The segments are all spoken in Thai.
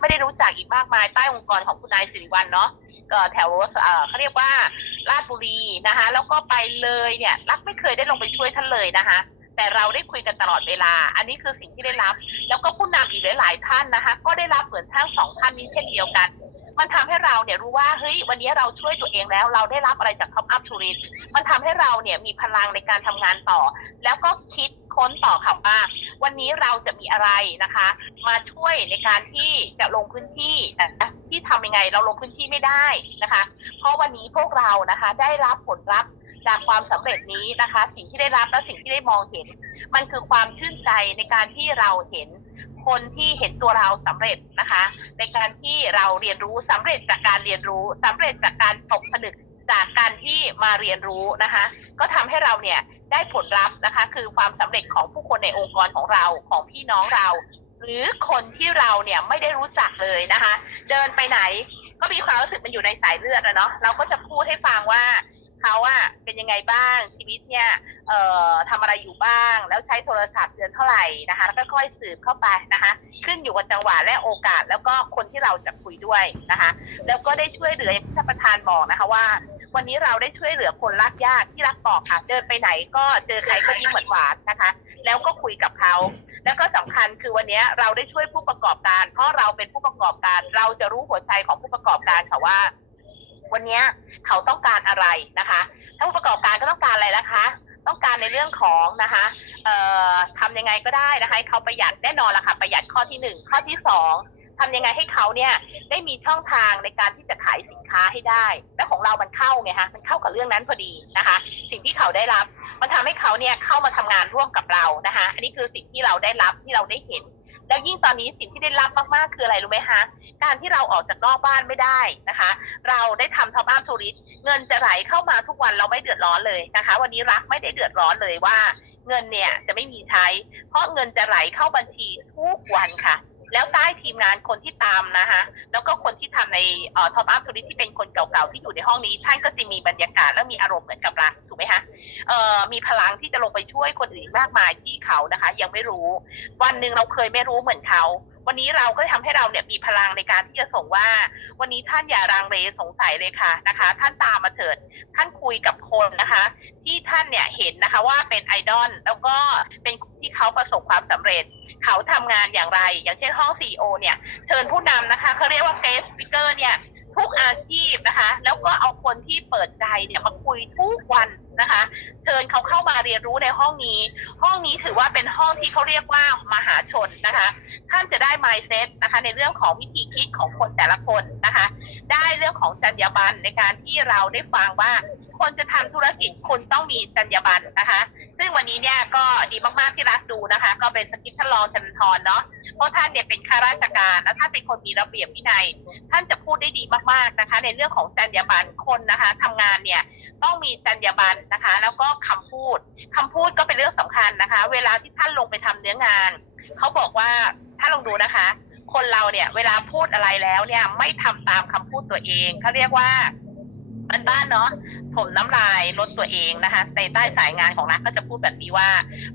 ไม่ได้รู้จักอีกมากมายใต้องค์กรของคุณนายสิริวัลเนาะก็แถวเขาเรียกว่าลาดบุรีนะคะ แล้วก็ไปเลยเนี่ย รักไม่เคยได้ลงไปช่วยท่านเลยนะคะ แต่เราได้คุยกันตลอดเวลา อันนี้คือสิ่งที่ได้รับ แล้วก็ผู้นำอีกหลาย ๆ ท่านนะคะ ก็ได้รับเหมือนทั้งสองท่านนี้เช่นเดียวกัน มันทำให้เราเนี่ยรู้ว่าเฮ้ยวันนี้เราช่วยตัวเองแล้ว เราได้รับอะไรจากท็อปอัพทูริสมันทำให้เราเนี่ยมีพลังในการทำงานต่อ แล้วก็คิดค้นต่อค่ะว่า วันนี้เราจะมีอะไรนะคะ มาช่วยในการที่จะลงพื้นที่ที่ทำยังไงเราลงพื้นที่ไม่ได้นะคะ เพราะวันนี้พวกเรานะคะได้รับผลลัพธ์จากความสำเร็จนี้นะคะ สิ่งที่ได้รับและสิ่งที่ได้มองเห็น มันคือความชื่นใจในการที่เราเห็นคนที่เห็นตัวเราสำเร็จนะคะ ในการที่เราเรียนรู้สำเร็จจากการเรียนรู้สำเร็จจากการตกผลึกจากการที่มาเรียนรู้นะคะ ก็ทำให้เราเนี่ยได้ผลลัพธ์นะคะ คือความสำเร็จของผู้คนในองค์กรของเราของพี่น้องเรา หรือคนที่เราเนี่ยไม่ได้รู้จักเลยนะคะ เดินไปไหนก็มีความรู้สึกมันอยู่ในสายเลือดอะเนาะเราก็จะพูดให้ฟังว่าเขาอะเป็นยังไงบ้างชีวิตเนี่ยเอ่อทำอะไรอยู่บ้าง แล้วใช้โทรศัพท์เดือนเท่าไหร่นะคะ แล้วก็ค่อยสืบเข้าไปนะคะ ขึ้นอยู่กับจังหวะและโอกาส แล้วก็คนที่เราจะคุยด้วยนะคะ แล้วก็ได้ช่วยเหลืออย่างที่ท่านประธานบอกนะคะว่า วันนี้เราได้ช่วยเหลือคนรักยากที่รักบอกค่ะ เดินไปไหนก็เจอใครก็ยิ้มหวานๆนะคะ แล้วก็คุยกับเขาแล้วก็สำคัญคือวันนี้เราได้ช่วยผู้ประกอบการ เพราะเราเป็นผู้ประกอบการ เราจะรู้หัวใจของผู้ประกอบการค่ะว่า วันนี้เขาต้องการอะไรนะคะถ้าผู้ประกอบการก็ต้องการอะไรนะคะ ต้องการในเรื่องของนะคะเออทำยังไงก็ได้นะคะให้เขาประหยัดแน่นอนละค่ะประหยัดข้อที่หนึ่งข้อที่สองทำยังไงให้เขาเนี่ยได้มีช่องทางในการที่จะขายสิน ค้าให้ได้ และของเรามันเข้าไงฮะมันเข้ากับเรื่องนั้นพอดีนะคะ สิ่งที่เขาได้รับ มันทำให้เขาเนี่ยเข้ามาทำงานร่วมกับเรานะคะ อันนี้คือสิ่งที่เราได้รับที่เราได้เห็น แล้วยิ่งตอนนี้สิ่งที่ได้รับมากๆคืออะไรรู้ไหมคะการที่เราออกจากนอกบ้านไม่ได้นะคะ เราได้ทำท็อปอัพทูริสเงินจะไหลเข้ามาทุกวันเราไม่เดือดร้อนเลยนะคะ วันนี้รักไม่ได้เดือดร้อนเลยว่า เงินเนี่ยจะไม่มีใช้ เพราะเงินจะไหลเข้าบัญชีทุกวันค่ะ แล้วใต้ทีมงานคนที่ตามนะคะแล้วก็คนที่ทำในท็อปอัพทูริสที่เป็นคนเก่าๆที่อยู่ในห้องนี้ท่านก็จะมีบรรยากาศและมีอารมณ์เหมือนกับรักถูกไหมคะเอ่อมีพลังที่จะลงไปช่วยคนอื่นมากมายที่เขานะคะ ยังไม่รู้ วันหนึ่งเราเคยไม่รู้เหมือนเขาวันนี้เราก็ทำให้เราเนี่ยมีพลังในการที่จะส่งว่า วันนี้ท่านอย่ารังเลสงสัยเลยค่ะนะคะ ท่านตามมาเถิด ท่านคุยกับคนนะคะ ที่ท่านเนี่ยเห็นนะคะว่าเป็นไอดอลแล้วก็เป็นที่เขาประสบความสำเร็จ เขาทำงานอย่างไร อย่างเช่นห้องซีโอเนี่ย เชิญผู้นำนะคะเขาเรียกว่าเกสปิเกอร์เนี่ยทุกอาชีพนะคะ แล้วก็เอาคนที่เปิดใจเนี่ยมาคุยทุกวันนะคะ เชิญเขาเข้ามาเรียนรู้ในห้องนี้ ห้องนี้ถือว่าเป็นห้องที่เขาเรียกว่ามหาชนนะคะ ท่านจะได้ mindset นะคะ ในเรื่องของวิธีคิดของคนแต่ละคนนะคะ ได้เรื่องของจรรยาบรรณในการที่เราได้ฟังว่า คนจะทำธุรกิจคุณต้องมีจรรยาบรรณนะคะ ซึ่งวันนี้เนี่ยก็ดีมากๆที่รักดูนะคะ ก็เป็นสกิปท่านรองชันทรเนาะเพราะท่านเนี่ยเป็นข้าราชการและท่านเป็นคนมีระเบียบวินัย ท่านจะพูดได้ดีมากๆนะคะ ในเรื่องของจรรยาบรรณคนนะคะทำงานเนี่ยต้องมีจรรยาบรรณนะคะ แล้วก็คำพูดคำพูดก็เป็นเรื่องสำคัญนะคะ เวลาที่ท่านลงไปทำเนื้องานเขาบอกว่าถ้าลองดูนะคะ คนเราเนี่ยเวลาพูดอะไรแล้วเนี่ยไม่ทำตามคำพูดตัวเองเขาเรียกว่ามันบ้านๆเนาะ ผมน้ำลายลดตัวเองนะคะในใต้สายงานของรัฐก็จะพูดแบบนี้ว่า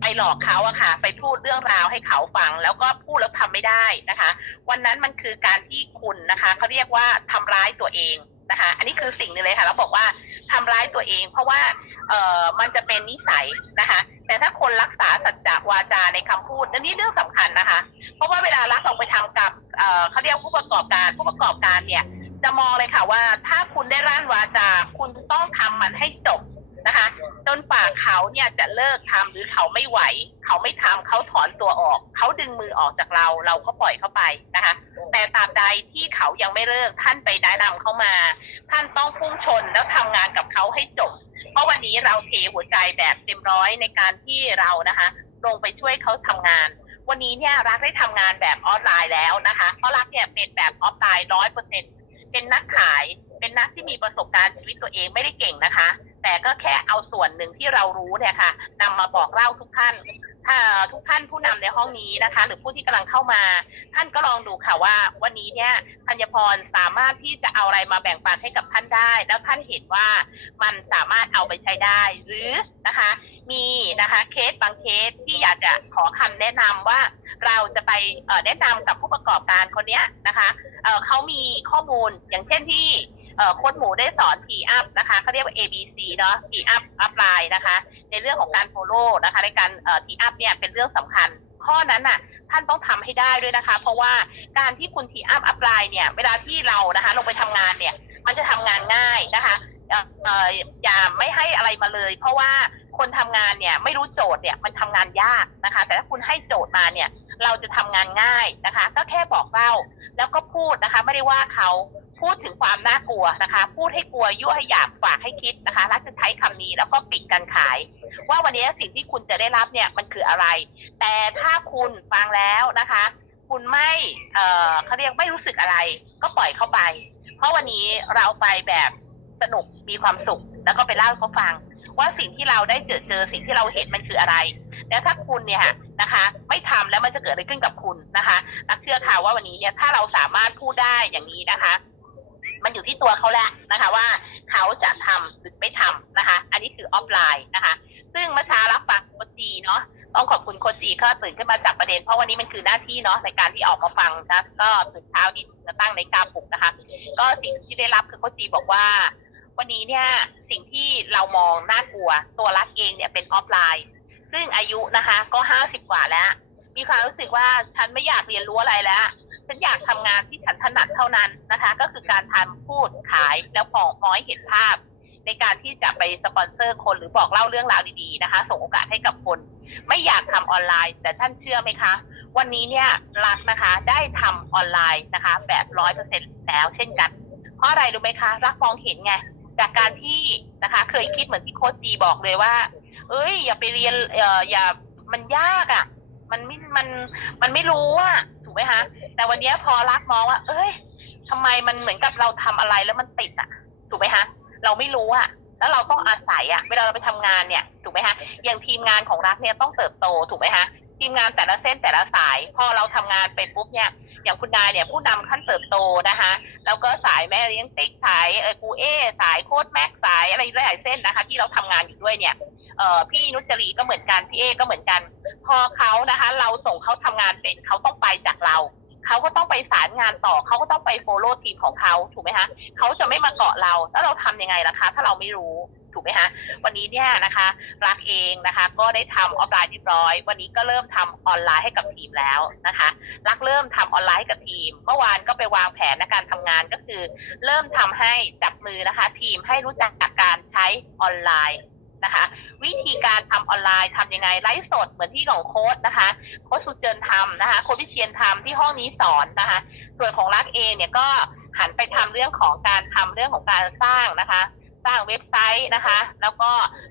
ไปหลอกเขาอะค่ะ ไปพูดเรื่องราวให้เขาฟัง แล้วก็พูดแล้วทำไม่ได้นะคะ วันนั้นมันคือการที่คุณนะคะเขาเรียกว่าทำร้ายตัวเองนะคะ อันนี้คือสิ่งหนึงเลยค่ะเราบอกว่าทำร้ายตัวเอง เพราะว่าเอ่อมันจะเป็นนิสัยนะคะ แต่ถ้าคนรักษาสัจจะวาจาในคำพูดนี่เรื่องสำคัญนะคะ เพราะว่าเวลารักออกไปทำกับเอ่อเขาเรียกผู้ประกอบการผู้ประกอบการเนี่ย จะมองเลยค่ะว่าถ้าคุณได้ร่านวาจา คุณต้องทำมันให้จบนะคะจนป่าเขาเนี่ยจะเลิกทำหรือเขาไม่ไหว เขาไม่ทำเขาถอนตัวออก เขาดึงมือออกจากเรา เราก็ปล่อยเขาไปนะคะ แต่ตราบใดที่เขายังไม่เลิกท่านไปแนะนำเขามา ท่านต้องพุ่งชนแล้วทำงานกับเขาให้จบ เพราะวันนี้เราเทหัวใจแบบเต็มร้อยในการที่เรานะคะ ลงไปช่วยเขาทำงาน วันนี้เนี่ยรักได้ทำงานแบบออนไลน์แล้วนะคะเพราะรักเนี่ยเป็นแบบออฟไลน์ร้อยเปอร์เซ็นต์ เป็นนักขาย เป็นนักที่มีประสบการณ์ชีวิตตัวเองไม่ได้เก่งนะคะ แต่ก็แค่เอาส่วนหนึ่งที่เรารู้เนี่ยค่ะนำมาบอกเล่าทุกท่าน ถ้าทุกท่านผู้นำในห้องนี้นะคะ หรือผู้ที่กำลังเข้ามา ท่านก็ลองดูค่ะว่า วันนี้เนี่ยธัญพรสามารถที่จะเอาอะไรมาแบ่งปันให้กับท่านได้ แล้วท่านเห็นว่ามันสามารถเอาไปใช้ได้หรือนะคะ มีนะคะเคสบางเคสที่อยากจะขอคำแนะนำว่าเราจะไปแนะนำกับผู้ประกอบการคนเนี้ยนะคะเเขามีข้อมูลอย่างเช่นที่โค้ดหมูได้สอน T up นะคะเขาเรียกว่า ABC เนาะ T up up line นะคะ ในเรื่องของการ follow นะคะในการเอ่อ T up เนี่ยเป็นเรื่องสำคัญ ข้อนั้นน่ะท่านต้องทำให้ได้ด้วยนะคะ เพราะว่าการที่คุณ T up up line เนี่ยเวลาที่เรานะคะลงไปทำงานเนี่ยมันจะทำงานง่ายนะคะ อย่าไม่ให้อะไรมาเลย เพราะว่าคนทำงานเนี่ยไม่รู้โจทย์เนี่ยมันทำงานยากนะคะ แต่ถ้าคุณให้โจทย์มาเนี่ยเราจะทำงานง่ายนะคะ ก็แค่บอกเล่าแล้วก็พูดนะคะ ไม่ได้ว่าเขาพูดถึงความน่ากลัวนะคะ พูดให้กลัวยั่วให้อยากฝากให้คิดนะคะรักจะใช้คำนี้แล้วก็ปิดการขาย ว่าวันนี้สิ่งที่คุณจะได้รับเนี่ยมันคืออะไร แต่ถ้าคุณฟังแล้วนะคะ คุณไม่เออเขาเรียกไม่รู้สึกอะไร ก็ปล่อยเข้าไป เพราะวันนี้เราไปแบบ สนุกมีความสุข แล้วก็ไปเล่าให้เขาฟัง ว่าสิ่งที่เราได้เจอเจอสิ่งที่เราเห็นมันคืออะไร แล้วถ้าคุณเนี่ยนะคะ ไม่ทำแล้วมันจะเกิดอะไรขึ้นกับคุณนะคะนักเชื่อค่ะว่าวันนี้เนี่ยถ้าเราสามารถพูดได้อย่างนี้นะคะ มันอยู่ที่ตัวเขาแหล้วนะคะ ว่าเขาจะทำหรือไม่ทำนะคะ อันนี้คือออฟไลน์นะคะ ซึ่งเมื่อเช้ารับฟังโคจีเนาะต้องขอบคุณโคจีก็ตื่นขึ้นมาจากประเด็นเพราะวันนี้มันคือหน้าที่เนาะในการที่ออกมาฟังนะก็ตื่นเช้านี้จะตั้งในกาปุกนะคะ ก็สิ่งที่ได้รับคือโคจีบอกว่า วันนี้เนี่ยสิ่งที่เรามองน่ากลัว ตัวรักเองเนี่ยเป็นออฟไลน์ ซึ่งอายุนะคะก็ห้าสิบกว่าแล้ว มีความรู้สึกว่าฉันไม่อยากเรียนรู้อะไรแล้ว ฉันอยากทำงานที่ฉันถนัดเท่านั้นนะคะ ก็คือการทำพูดขายแล้วพอมอยเห็นภาพ ในการที่จะไปสปอนเซอร์คนหรือบอกเล่าเรื่องราวดีๆนะคะ ส่งโอกาสให้กับคน ไม่อยากทำออนไลน์ แต่ท่านเชื่อไหมคะ วันนี้เนี่ยรักนะคะได้ทำออนไลน์นะคะ แบบร้อยเปอร์เซ็นแล้วเช่นกันเพราะอะไรรู้ไหมคะ รักมองเห็นไง จากการที่นะคะ เคยคิดเหมือนที่โค้ชจีบอกเลยว่า เอ้ย อย่าไปเรียนเอ่ออย่ามันยากอะ่ะ มันไม่มันมันไม่รู้อะถูกไหมคะแต่วันนี้พอรักมองว่า เอ้ยทำไมมันเหมือนกับเราทำอะไรแล้วมันติดอะถูกไหมคะเราไม่รู้อะแล้วเราต้องอาศัยอะเวลาเราไปทำงานเนี่ยถูกไหมคะอย่างทีมงานของรักเนี่ยต้องเติบโตถูกไหมคะทีมงานแต่ละเส้นแต่ละสาย พอเราทำงานไปปุ๊บเนี่ย อย่างคุณนายเนี่ยผู้นำขั้นเติบโตนะคะ แล้วก็สายแม่เลี้ยงติ๊กสายเออกูเอสายโค้ดแม็กสายอะไรหลายเส้นนะคะ ที่เราทำงานอยู่ด้วยเนี่ยเออพี่นุชรีก็เหมือนกันพี่เอก็เหมือนกัน พอเขานะคะ เราส่งเขาทำงานเป็นเขาต้องไปจากเราเขาก็ต้องไปสารงานต่อเขาก็ต้องไปโฟโล่ทีมของเขาถูกไหมคะเขาจะไม่มาเกาะเรา แล้วเราทำยังไงล่ะคะ ถ้าเราไม่รู้ ถูกไหมคะวันนี้เนี่ยนะคะรักเองนะคะก็ได้ทำออฟไลน์เรียบร้อย วันนี้ก็เริ่มทำออนไลน์ให้กับทีมแล้วนะคะ รักเริ่มทำออนไลน์ให้กับทีม เมื่อวานก็ไปวางแผนในการทำงานก็คือ เริ่มทำให้จับมือนะคะ ทีมให้รู้จักการใช้ออนไลน์นะคะวิธีการทำออนไลน์ทำยังไงไลฟ์สดเหมือนที่ของโค้ดนะคะโค้ชสุเจินทำนะคะโค้ชวิเชียนทำที่ห้องนี้สอนนะคะ ส่วนของรักเองเนี่ยก็หันไปทำเรื่องของการทำเรื่องของการสร้างนะคะ สร้างเว็บไซต์นะคะ แล้วก็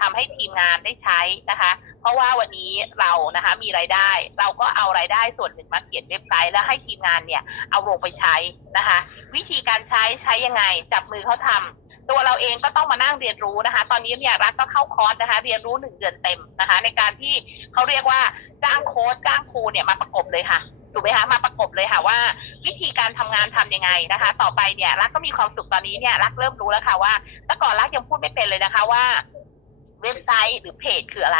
ทำให้ทีมงานได้ใช้นะคะ เพราะว่าวันนี้เรานะคะมีรายได้ เราก็เอารายได้ส่วนหนึ่งมาเขียนเว็บไซต์ แล้วให้ทีมงานเนี่ยเอาลงไปใช้นะคะ วิธีการใช้ใช้ยังไง จับมือเขาทำตัวเราเองก็ต้องมานั่งเรียนรู้นะคะ ตอนนี้เนี่ยรัฐก็เข้าคอร์สนะคะ เรียนรู้หนึ่งเดือนเต็มนะคะ ในการที่เขาเรียกว่าจ้างโค้ชจ้างครูเนี่ยมาประกบเลยค่ะ ถูกไหมคะมาประกบเลยค่ะว่า วิธีการทำงานทำยังไงนะคะ ต่อไปเนี่ยรักก็มีความสุขตอนนี้เนี่ยรักเริ่มรู้แล้วค่ะว่าแต่ก่อนรักยังพูดไม่เป็นเลยนะคะว่า เว็บไซต์หรือเพจคืออะไร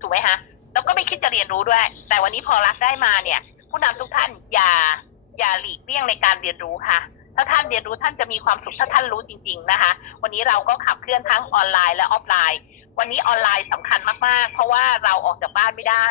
ถูกไหมคะแล้วก็ไม่คิดจะเรียนรู้ด้วย แต่วันนี้พอรักได้มาเนี่ย ผู้นำทุกท่านอย่าอย่าหลีกเลี่ยงในการเรียนรู้ค่ะ ถ้าท่านเรียนรู้ท่านจะมีความสุขถ้าท่านรู้จริง ๆนะคะ วันนี้เราก็ขับเคลื่อนทั้งออนไลน์และออฟไลน์ วันนี้ออนไลน์สำคัญมากๆ เพราะว่าเราออกจากบ้านไม่ได้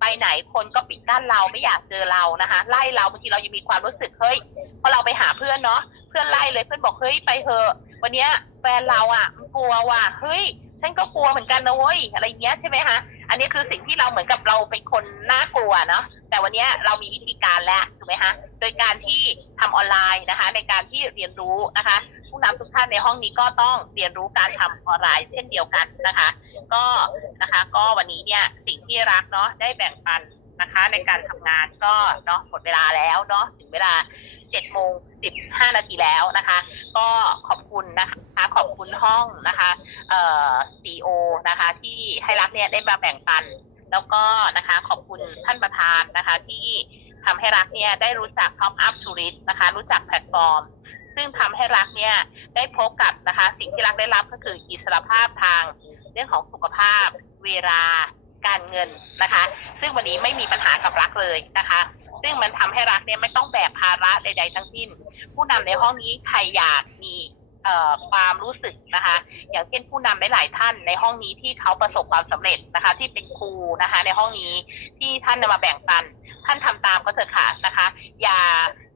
ไปไหนคนก็ปิดกั้นเราไม่อยากเจอเรานะคะไล่เราบางทีเรายังมีความรู้สึกเฮ้ยพอเราไปหาเพื่อนเนาะเพื่อนไล่เลยเพื่อนบอกเฮ้ยไปเถอะวันเนี้ยแฟนเราอะมันกลัวว่ะเฮ้ยฉันก็กลัวเหมือนกันนะเว้ยอะไรอย่างเงี้ยใช่ไหมคะอันนี้คือสิ่งที่เราเหมือนกับเราเป็นคนน่ากลัวเนาะแต่วันเนี้ยเรามีวิธีการแล้วถูกไหมคะโดยการที่ทำออนไลน์นะคะ ในการที่เรียนรู้นะคะ ผู้นำทุกท่านในห้องนี้ก็ต้องเรียนรู้การทำออนไลน์เช่นเดียวกันนะคะ ก็นะคะก็วันนี้เนี่ยสิ่งที่รักเนาะได้แบ่งปันนะคะ ในการทำงานก็เนาะหมดเวลาแล้วเนาะถึงเวลาเจ็ดโมงสิบห้านาทีแล้วนะคะ ก็ขอบคุณนะคะขอบคุณห้องนะคะเอ่อซีโอนะคะที่ให้รักเนี่ยได้มาแบ่งปัน แล้วก็นะคะขอบคุณท่านประธานนะคะที่ทำให้รักเนี่ยได้รู้จัก Top Up Tourist นะคะ รู้จักแพลตฟอร์ม ซึ่งทำให้รักเนี่ยได้พบกับนะคะสิ่งที่รักได้รับก็คืออิสรภาพทางเรื่องของสุขภาพ เวลาการเงินนะคะ ซึ่งวันนี้ไม่มีปัญหากับรักเลยนะคะ ซึ่งมันทำให้รักเนี่ยไม่ต้องแบกภาระใด ๆ ทั้งสิ้น ผู้นำในห้องนี้ใครอยากมีความรู้สึกนะคะ อย่างเช่นผู้นำหลายๆท่านในห้องนี้ที่เขาประสบความสำเร็จนะคะ ที่เป็นครูนะคะ ในห้องนี้ที่ท่านมาแบ่งปัน ท่านทำตามก็เถอะค่ะนะคะ อย่า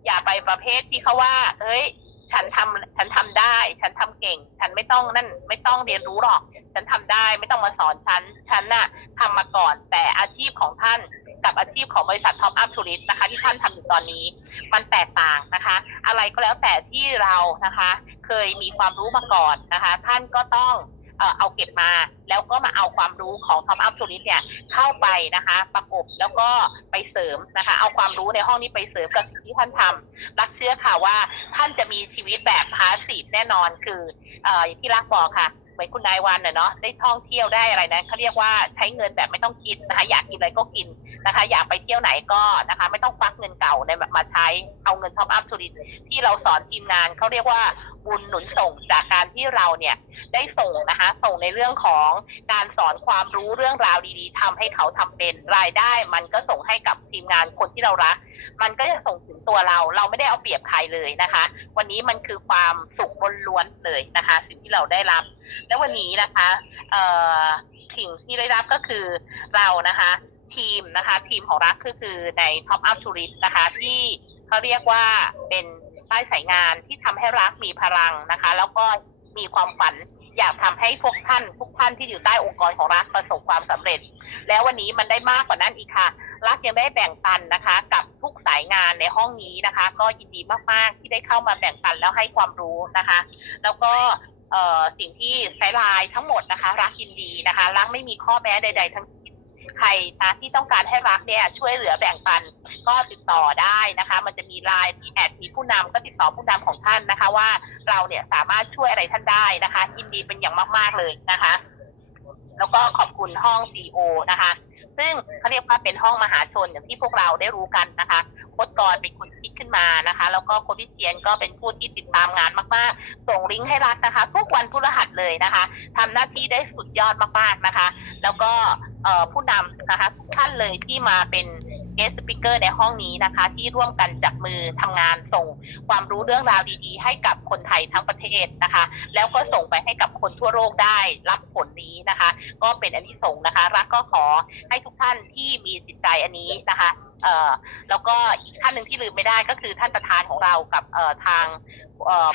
อย่าไปประเภทที่เขาว่า เอ้ย ฉันทำฉันทำได้ ฉันทำเก่ง ฉันไม่ต้องนั่นไม่ต้องเรียนรู้หรอก ฉันทำได้ไม่ต้องมาสอนฉัน ฉันน่ะทำมาก่อน แต่อาชีพของท่านกับอาชีพของบริษัทท็อปอัพทูริสนะคะ ที่ท่านทำอยู่ตอนนี้ มันแตกต่างนะคะ อะไรก็แล้วแต่ที่เรานะคะ เคยมีความรู้มาก่อนนะคะ ท่านก็ต้อง เอาเก็บมา แล้วก็มาเอาความรู้ของทอปอัพทูริสเนี่ยเข้าไปนะคะ ประกบแล้วก็ไปเสริมนะคะ เอาความรู้ในห้องนี้ไปเสริมกับสิ่งที่ท่านทำรักเชื่อค่ะว่าท่านจะมีชีวิตแบบพาสซีฟแน่นอนคืออย่างที่รักบอกค่ะเหมือนคุณนายวันน่ะเนาะได้ท่องเที่ยวได้อะไรนะเขาเรียกว่าใช้เงินแบบไม่ต้องคิดนะคะ อยากกินอะไรก็กินนะคะ อยากไปเที่ยวไหนก็นะคะ ไม่ต้องควักเงินเก่าในมาใช้เอาเงินท็อปอัพทูริสที่เราสอนทีมงานเขาเรียกว่าบุญหนุนส่งจากการที่เราเนี่ย ได้ส่งนะคะ ส่งในเรื่องของการสอนความรู้เรื่องราวดีๆทำให้เขาทำเป็นรายได้ มันก็ส่งให้กับทีมงานคนที่เรารัก มันก็จะส่งถึงตัวเรา เราไม่ได้เอาเปรียบใครเลยนะคะ วันนี้มันคือความสุขล้วนๆเลยนะคะ สิ่งที่เราได้รับ แล้ววันนี้นะคะเอ่อสิ่งที่ได้รับก็คือเรานะคะ ทีมนะคะ ทีมของรักก็คือใน Top Up Tourist นะคะ ที่เขาเรียกว่าเป็นป้ายสายงานที่ทำให้รักมีพลังนะคะ แล้วก็มีความฝัน อยากทำให้พวกท่านทุกท่านที่อยู่ใต้องค์กรของรัฐประสบความสำเร็จ แล้ววันนี้มันได้มากกว่านั้นอีกค่ะ รัฐยังได้แบ่งปันนะคะ กับทุกสายงานในห้องนี้นะคะ ก็ยินดีมากๆที่ได้เข้ามาแบ่งปันแล้วให้ความรู้นะคะ แล้วก็สิ่งที่ใช้ไลน์ทั้งหมดนะคะ รักยินดีนะคะ รักไม่มีข้อแม้ใด ๆ ทั้ง ใครนะที่ต้องการให้รักเนี่ยช่วยเหลือแบ่งปันก็ติดต่อได้นะคะ มันจะมีไลน์มีแอดมีผู้นำก็ติดต่อผู้นำของท่านนะคะ ว่าเราเนี่ยสามารถช่วยอะไรท่านได้นะคะยินดีเป็นอย่างมาก ๆเลยนะคะ แล้วก็ขอบคุณห้อง CEO นะคะ ซึ่งเขาเรียกว่าเป็นห้องมหาชนอย่างที่พวกเราได้รู้กันนะคะโค้ดกรเป็นคนคิดขึ้นมานะคะ แล้วก็โค้ดพิเชียนก็เป็นผู้ที่ติดตามงานมากๆ ส่งลิงก์ให้รักนะคะ ทุกวันพฤหัสเลยนะคะทำหน้าที่ได้สุดยอดมากๆนะคะ แล้วก็ ผู้นำนะคะทุกท่านเลยที่มาเป็น guest speaker ในห้องนี้นะคะ ที่ร่วมกันจับมือทำงานส่งความรู้เรื่องราวดีๆ ให้กับคนไทยทั้งประเทศนะคะ แล้วก็ส่งไปให้กับคนทั่วโลกได้รับผลนี้นะคะ ก็เป็นอันที่ส่งส์นะคะรักก็ขอให้ทุกท่านที่มีจิตใจอันนี้นะคะเอ่อแล้วก็อีกท่านหนึ่งที่ลืมไม่ได้ก็คือท่านประธานของเรากับเอ่อทาง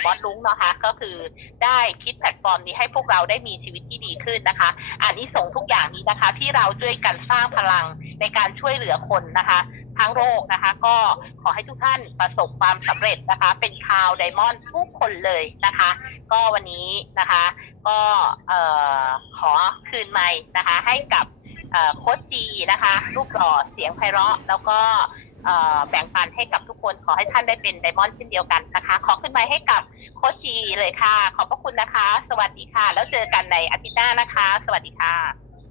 บอสลุงนะคะ ก็คือได้คิดแพลตฟอร์มนี้ให้พวกเราได้มีชีวิตที่ดีขึ้นนะคะอันนี้ส่งทุกอย่างนี้นะคะ ที่เราช่วยกันสร้างพลังในการช่วยเหลือคนนะคะทั้งโลกนะคะ ก็ขอให้ทุกท่านประสบความสำเร็จนะคะ เป็นคาวไดมอนด์ทุกคนเลยนะคะ ก็วันนี้นะคะ ก็เอ่อขอคืนไมค์นะคะ ให้กับโค้ชจีนะคะ รูปหล่อเสียงไพเราะแล้วก็ แบ่งปันให้กับทุกคนขอให้ท่านได้เป็นไดมอนด์เช่นเดียวกันนะคะ ขอขึ้นไปให้กับโคชีเลยค่ะ ขอบพระคุณนะคะ สวัสดีค่ะ แล้วเจอกันในอาทิตย์หน้านะคะ สวัสดีค่ะ